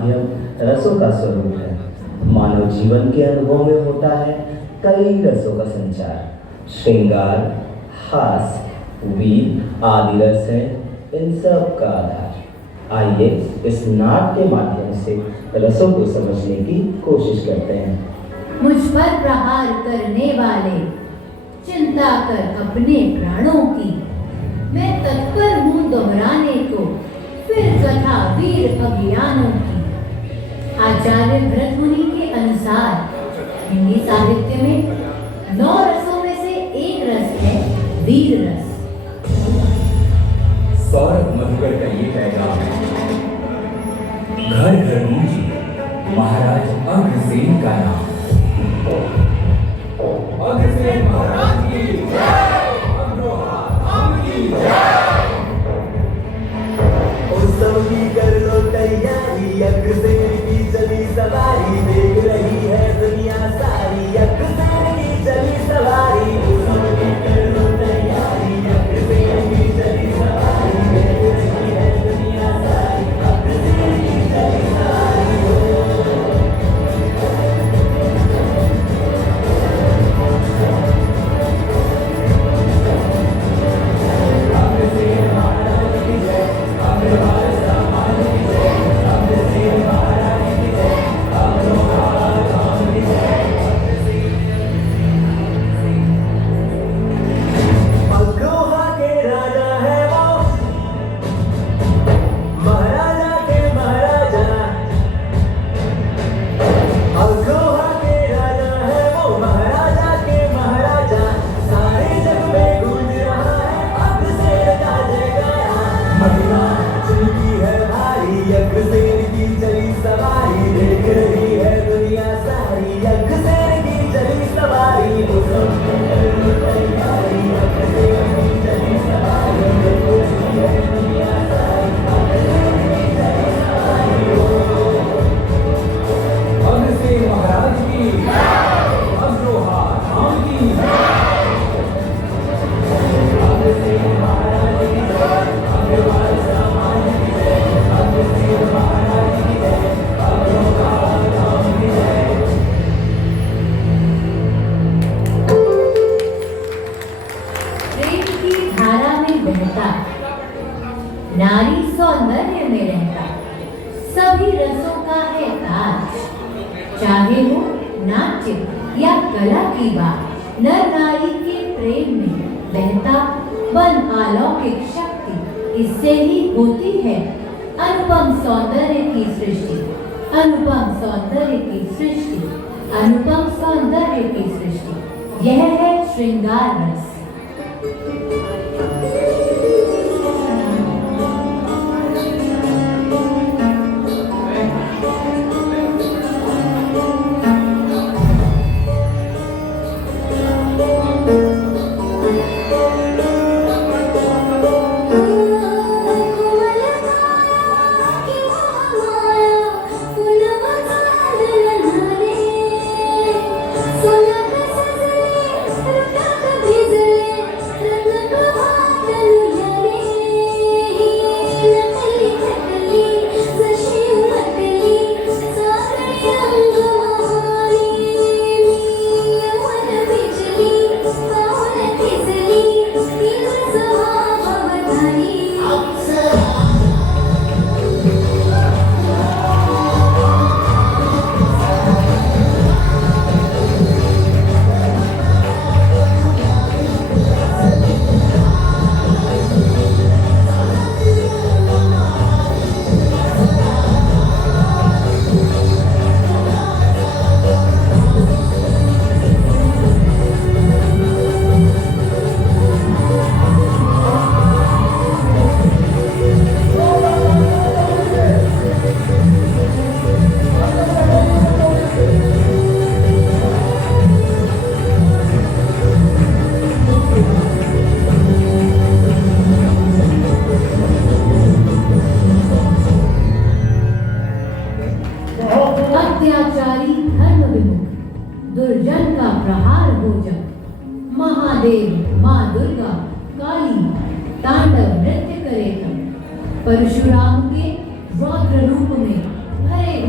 माध्यम रसों का स्वरूप है। मानव जीवन के अनुभव में होता है कई रसों का संचार। श्रृंगार, हास, वीर आदि रस है इन सब का आधार। आइए इस नाट्य के माध्यम से रसों को समझने की कोशिश करते हैं। मुझ पर प्रहार करने वाले, चिंता कर अपने प्राणों की, मैं तत्पर हूँ दोहराने को फिर कथा वीर अभियानों की। आचार्य भरत मुनि के अनुसार हिंदी साहित्य में 9 रसों में से एक रस है वीर रस। सौरभ मधुकर का ये पैगाम है, घर घर गूंजी महाराज अग्रसेन का नाम। अग्रसेन महाराज की जय, अग्रवाह धाम की जय। उत्सव की कर लो तैयारी, अग्रसेन की चली सवारी, देख रही है दुनिया सारी, अग्रसेन की चली सवारी। उत्सव की कर लो तैयारी, अग्रसेन की चली सवारी, देख रही है दुनिया सारी, अग्रसेन की चली सवारी। अग्रसेन महाराज की जय, अग्रवाल सामान की जय, अग्रसेन महाराज की जय, अग्रवाल धाम की जय। अग्रवाह के राजा है वो, महाराजा के महाराजा। अग्रवाह के राजा है वो, महाराजा के महाराजा। सारे जग में गूंज रहा है अग्रसेन का जयकारा। महिमा चलती है भारी, अग्रसेन की चली सवारी, देख रही है दुनिया सारी, अग्रसेन की चली सवारी। उत्सव की कर लो तैयारी, अग्रसेन की चली सवारी, देख रही है दुनिया सारी, अग्रसेन की चली सवारी। अग्रसेन महाराज की जय, अग्रवाह धाम की जय। अग्रसेन महाराज की जय, अग्रवाल सामान की जय, अग्रसेन महाराज की जय, अग्रवाल धाम की जय। प्रेम की धारा में बहता, नारी सौंदर्य में रहता, सभी रसों का है ताज। चाहे हो नाट्य या कला की बात, नर नारी के प्रेम में बहता बन अलौकिक शक्ति, इससे ही होती है अनुपम सौंदर्य की सृष्टि। अनुपम सौंदर्य की सृष्टि, अनुपम सौंदर्य की सृष्टि, यह है श्रृंगार रस। अत्याचारी धर्म विमुख, दुर्जन का प्रहार हो जब, महादेव माँ दुर्गा काली तांडव नृत्य करे तब। परशुराम के रौद्र रूप में भरे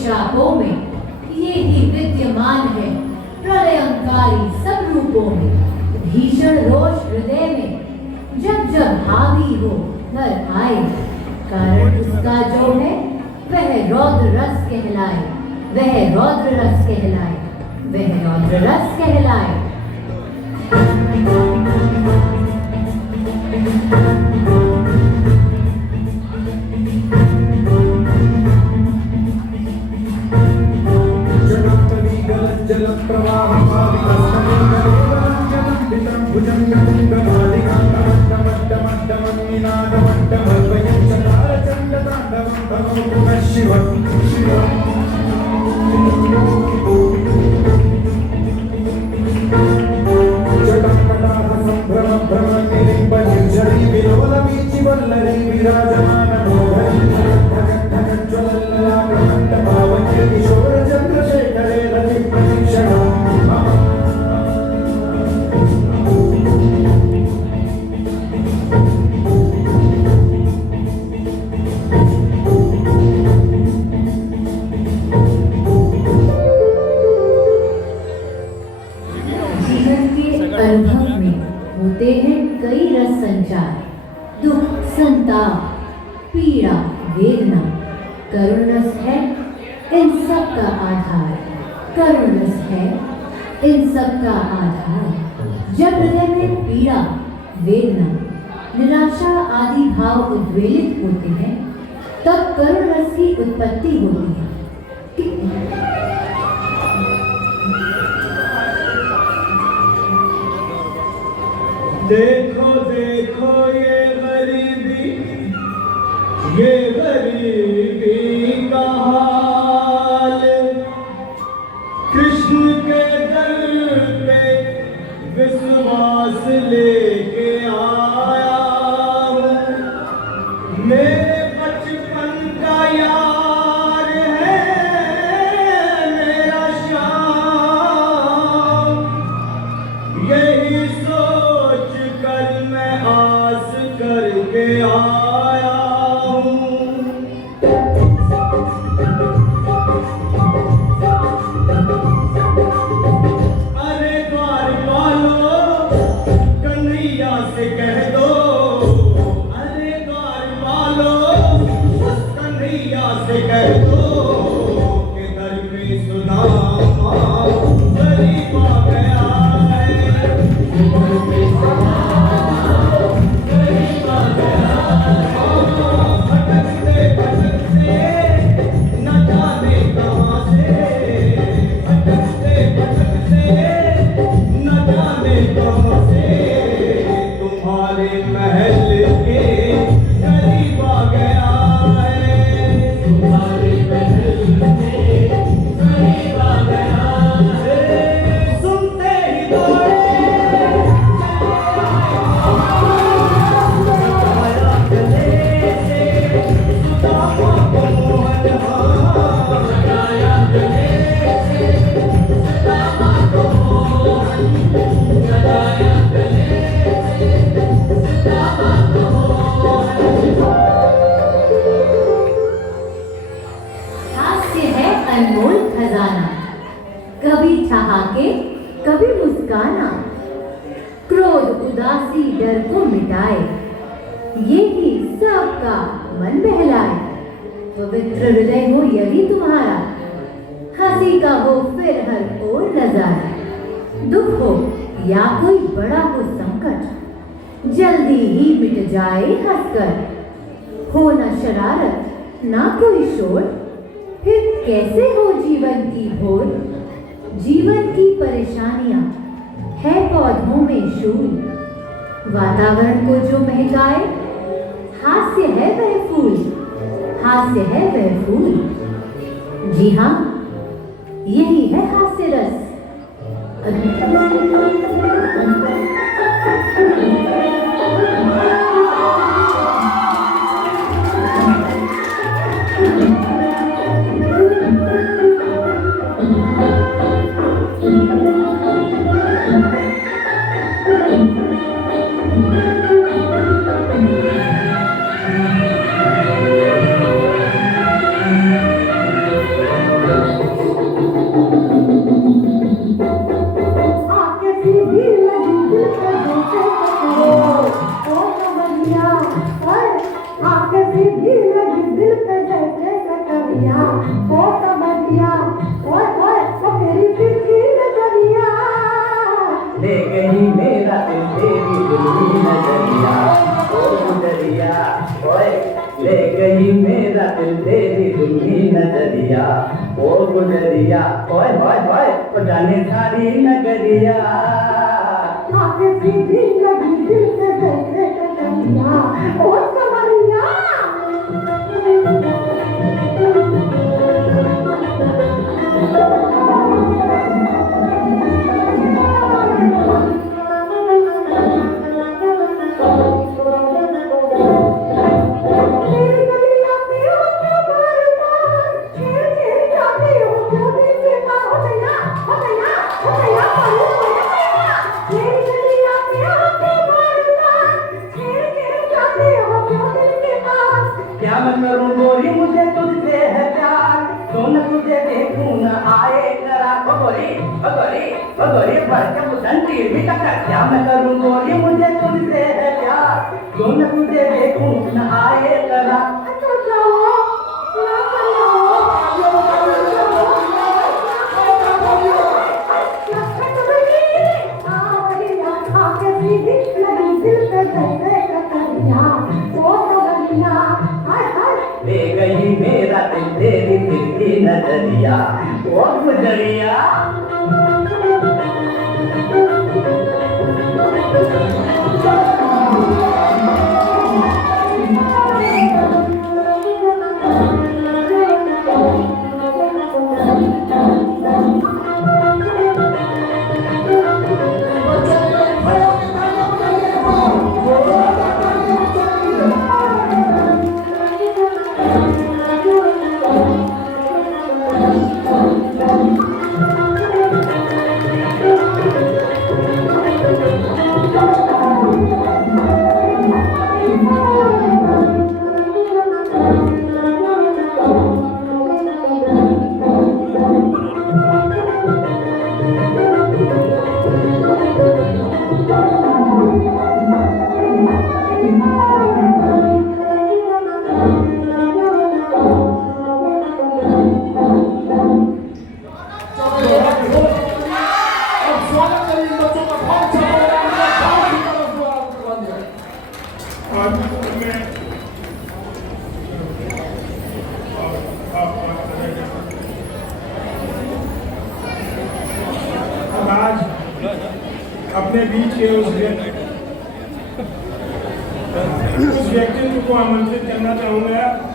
शापों में ये ही विद्यमान है प्रलयंकारी सब रूपों में। भीषण रोष हृदय में जब जब हावी हो नर आए, कारण उसका जो है वह रौद्र रस कहलाए, वह रौद्र रस कहलाए, वह रौद्र रस कहलाए। जीवन के अनुभव में होते हैं कई रस संचार, दुख, संताप, पीड़ा, वेदना। करुण रस है इन सब का आधार, करुण रस है इन सब का आधार। जब हृदय में पीड़ा, वेदना, निराशा आदि भाव उद्वेलित होते हैं, तब करुण रस की उत्पत्ति होती है। देखो देखो ये गरीबी का हाल, कृष्ण के दर पे विश्वास लेके आया हूँ। मेरे बचपन का यार है मेरा श्याम, यही सोच कर मैं आस करके आया हूँ। अरे द्वार वालो कन्हैया से कह दो, अरे द्वार वालो कन्हैया से कह दो कि दर में सुदामा गरीब आ गया है। भटकते भटकते न जाने कहाँ से, भटकते भटकते न जाने कहाँ से, तुम्हारे महल के करीब आ गया है। तुम्हारे महल के करीब आ गया है। सुनते ही दौड़े आया गले से सुदामा को मोहन, आया गले से सुदामा को मोहन, आया गले से सुदामा को मोहन। हास्य है अनमोल खजाना, कभी ठहाके कभी मुस्काना। क्रोध उदासी डर को मिटाए, ये ही सबका मन बहलाए। पवित्र हृदय हो यदि तुम्हारा, हंसी का हो फिर हर ओर नजारा। दुख हो या कोई बड़ा हो संकट, जल्दी ही मिट जाए हंसकर। हो न शरारत ना कोई शोर, फिर कैसे हो जीवन की भोर। जीवन की परेशानियां है पौधों में शूल, वातावरण को जो महकाए, हास्य है वह फूल, हास्य है वह फूल। जी हाँ, यही है हास्य रस। समरिया ओ समरिया ओए ओए वो तेरी तिरछी नजरिया ले गई मेरा दिल तेरी दुल्हनी नजरिया ओ गुजरिया ओए ले गई मेरा दिल तेरी दुल्हनी नजरिया ओ गुजरिया ओए ओए ओए ओ जाने सारी नगरिया आके सीधी लगी दिल से जैसे कटरिया ओ समरिया क्या मैं करूं गोरी मुझे तुझसे है प्यार तो न तुझे देखूं न आए करा गोरी गोरी भर के बुधन तीर भी टक्कर क्या मैं करूं गोरी मुझे तुझसे है प्यार तो न तुझे देखूं न आए करा ले गई मेरा दिल तेरी तिरछी नजरिया ओ गुजरिया अपने बीच के उस व्यक्तित्व को आमंत्रित करना चाहूँगा